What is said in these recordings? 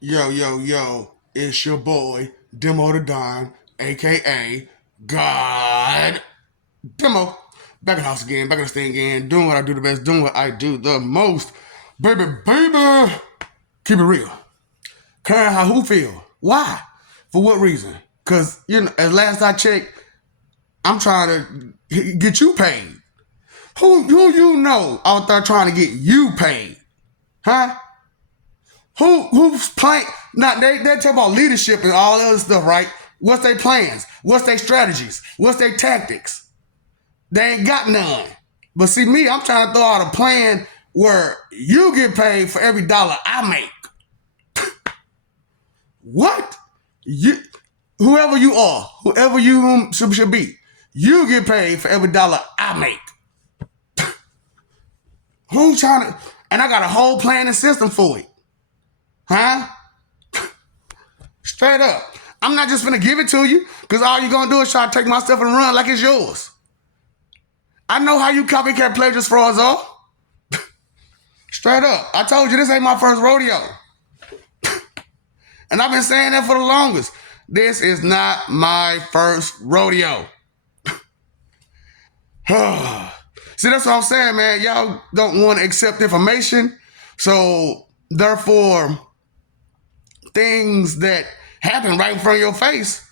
Yo, yo, yo, it's your boy, Demo the Don, aka God Demo. Back in the house again, back in the thing again, doing what I do the best, doing what I do the most. Baby, baby, keep it real. Care how who feel. Why? For what reason? Because, as last I checked, I'm trying to get you paid. Who you know out there trying to get you paid? Huh? Who's playing? Now they talk about leadership and all that other stuff, right? What's their plans? What's their strategies? What's their tactics? They ain't got none. But see me, I'm trying to throw out a plan where you get paid for every dollar I make. What? You, whoever you should be, you get paid for every dollar I make. Who's trying to? And I got a whole plan and system for it, huh? Straight up. I'm not just gonna give it to you because all you're gonna do is try to take my stuff and run like it's yours. I know how you copycat plagiarists frauds are. Straight up. I told you this ain't my first rodeo. And I've been saying that for the longest. This is not my first rodeo. See, that's what I'm saying, man. Y'all don't want to accept information. So, therefore, things that happen right in front of your face,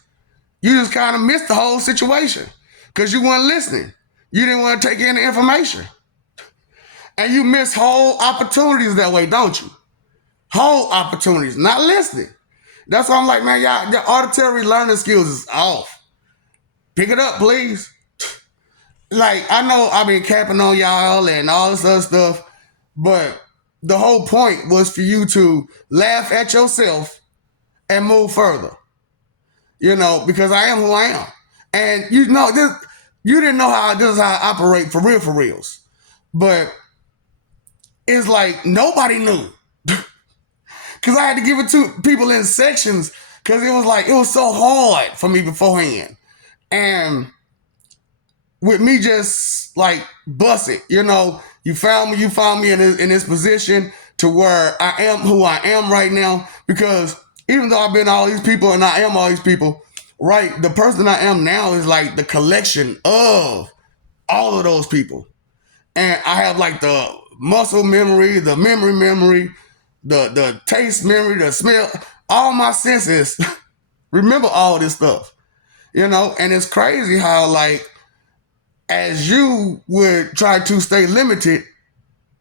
you just kind of missed the whole situation because you weren't listening. You didn't want to take in the information. And you miss whole opportunities that way, don't you? Whole opportunities, not listening. That's why I'm like, man, y'all, your auditory learning skills is off. Pick it up, please. Like, I know I've been capping on y'all and all this other stuff, but the whole point was for you to laugh at yourself and move further. Because I am who I am. And this, you didn't know how this is how I operate for reals. But it's like nobody knew. Because I had to give it to people in sections because it was so hard for me beforehand. And with me just like bust it, you found me in this position to where I am who I am right now. Because even though I've been all these people and I am all these people, right, the person I am now is like the collection of all of those people. And I have like the muscle memory, the memory, the taste memory, the smell, all my senses remember all this stuff, and it's crazy how like, as you would try to stay limited,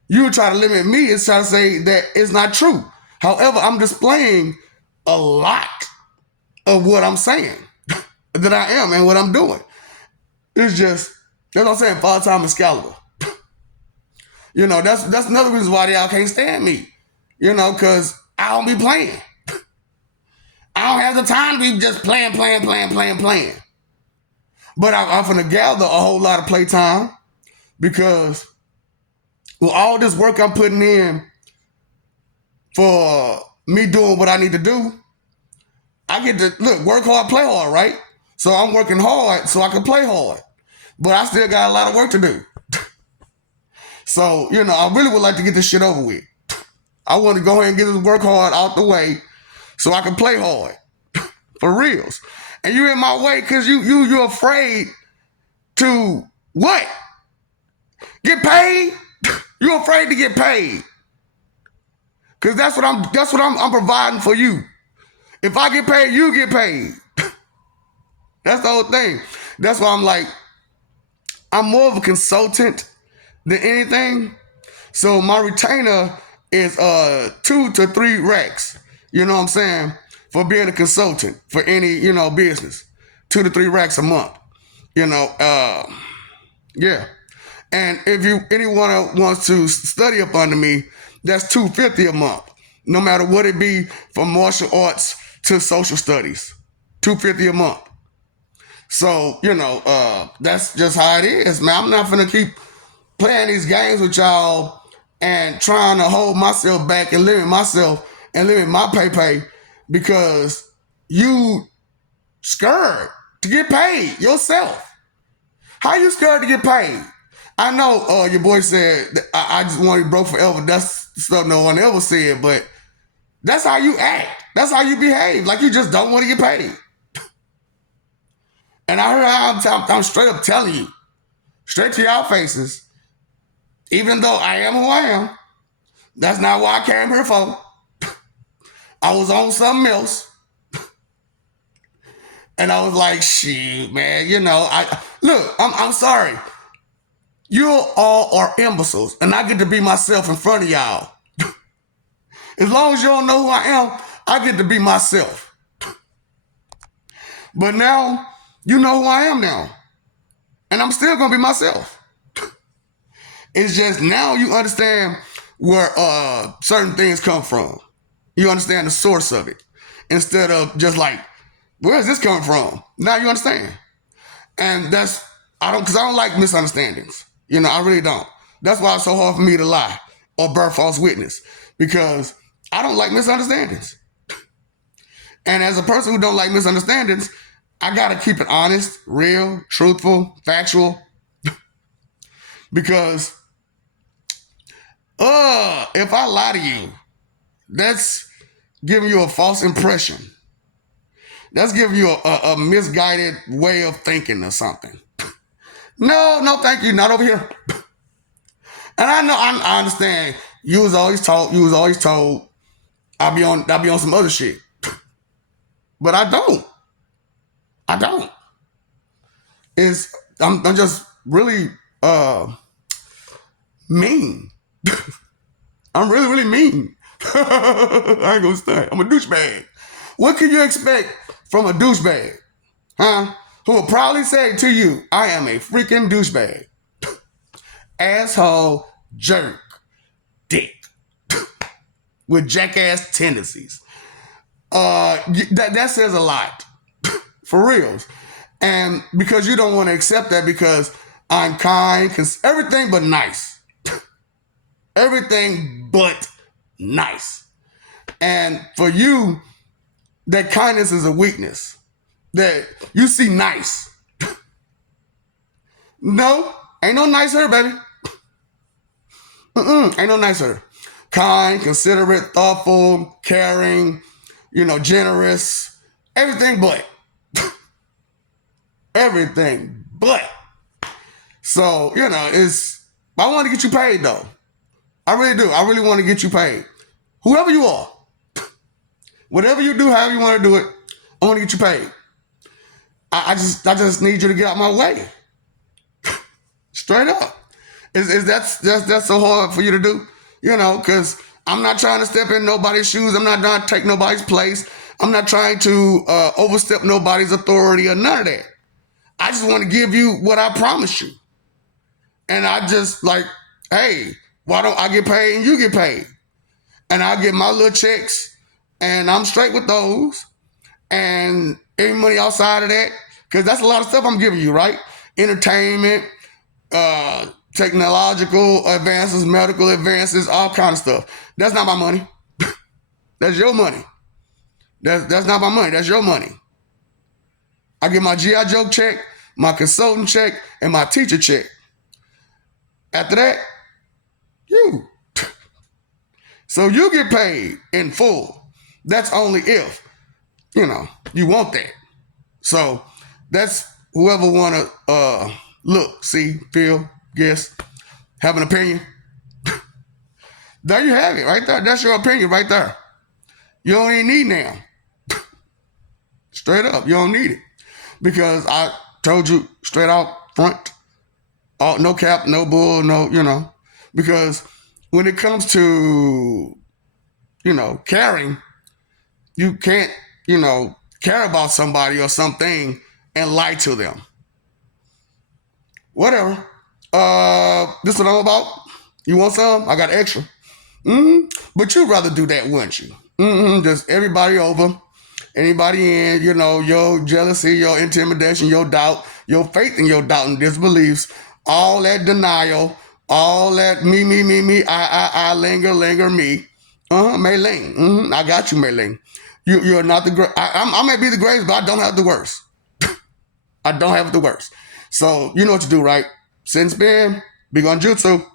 you would try to limit me and try to say that it's not true. However, I'm displaying a lot of what I'm saying that I am and what I'm doing. It's just, that's what I'm saying, Father Time Excalibur. That's another reason why y'all can't stand me. Because I don't be playing. I don't have the time to be just playing. But I'm going to gather a whole lot of playtime because with all this work I'm putting in for me doing what I need to do, I get to, work hard, play hard, right? So I'm working hard so I can play hard. But I still got a lot of work to do. So, I really would like to get this shit over with. I want to go ahead and get this work hard out the way so I can play hard. For reals. And you're in my way because you're afraid to what? Get paid? You're afraid to get paid. Because that's what I'm providing for you. If I get paid, you get paid. That's the whole thing. That's why I'm like, I'm more of a consultant than anything. So my retainer is 2 to 3 racks. You know what I'm saying? For being a consultant for any, business. 2 to 3 racks a month. Yeah. And if anyone wants to study up under me, that's $250 a month. No matter what it be, from martial arts to social studies. $250 a month. So, that's just how it is, man. I'm not gonna keep playing these games with y'all and trying to hold myself back and limit myself and limit my pay because you scared to get paid yourself. How you scared to get paid? I know your boy said I just want to be broke forever. That's stuff no one ever said, but That's how you act. That's how you behave. Like you just don't want to get paid. And I heard I'm straight up telling you, straight to y'all faces, even though I am who I am, that's not what I came here for. I was on something else. And I was like, shoot, man, I'm sorry. You all are imbeciles, and I get to be myself in front of y'all. As long as you don't know who I am, I get to be myself. But now, you know who I am now. And I'm still going to be myself. It's just now you understand where certain things come from. You understand the source of it. Instead of just like, where is this coming from? Now you understand. And because I don't like misunderstandings. I really don't. That's why it's so hard for me to lie or bear false witness, because I don't like misunderstandings. And as a person who don't like misunderstandings, I got to keep it honest, real, truthful, factual. Because if I lie to you, that's giving you a false impression. That's giving you a misguided way of thinking or something. No, thank you, not over here. And I understand. You was always told I'll be on some other shit. But I don't. I'm just really mean. I'm really, really mean. I ain't gonna stay. I'm a douchebag. What can you expect from a douchebag? Huh? Who will probably say to you, I am a freaking douchebag. Asshole, jerk, dick. With jackass tendencies. That says a lot. For reals. And because you don't want to accept that, because I'm kind, everything but nice. Everything but nice. And for you, that kindness is a weakness. That you see nice. No, ain't no nice her, baby. Ain't no nice her. Kind, considerate, thoughtful, caring, generous. Everything but. Everything but. So, I want to get you paid though. I really do. I really want to get you paid. Whoever you are. Whatever you do, however you want to do it, I want to get you paid. I just need you to get out my way. Straight up. That's so hard for you to do? Because I'm not trying to step in nobody's shoes. I'm not trying to take nobody's place. I'm not trying to overstep nobody's authority or none of that. I just want to give you what I promised you. And I just like, hey, why don't I get paid and you get paid? And I get my little checks and I'm straight with those. And any money outside of that, because that's a lot of stuff I'm giving you, right? Entertainment, technological advances, medical advances, all kind of stuff. That's not my money. That's your money. That's not my money. That's your money. I get my G.I. Joe check, my consultant check, and my teacher check. After that, you. So you get paid in full. That's only if, you want that. So that's whoever want to look, see, feel, guess, have an opinion. There you have it right there. That's your opinion right there. You don't even need now. Straight up, you don't need it. Because I told you straight out front, no cap, no bull, no, because when it comes to, caring, you can't, care about somebody or something and lie to them. Whatever. This is what I'm about. You want some? I got extra. But you'd rather do that, wouldn't you? Just everybody over, anybody in, your jealousy, your intimidation, your doubt, your faith in your doubt and disbeliefs, all that denial, all that me, I, linger, me. Mei Ling. I got you, Mei Ling. You're not the great. I may be the greatest, but I don't have the worst. I don't have the worst. So you know what to do, right? Sin spin, big on jutsu.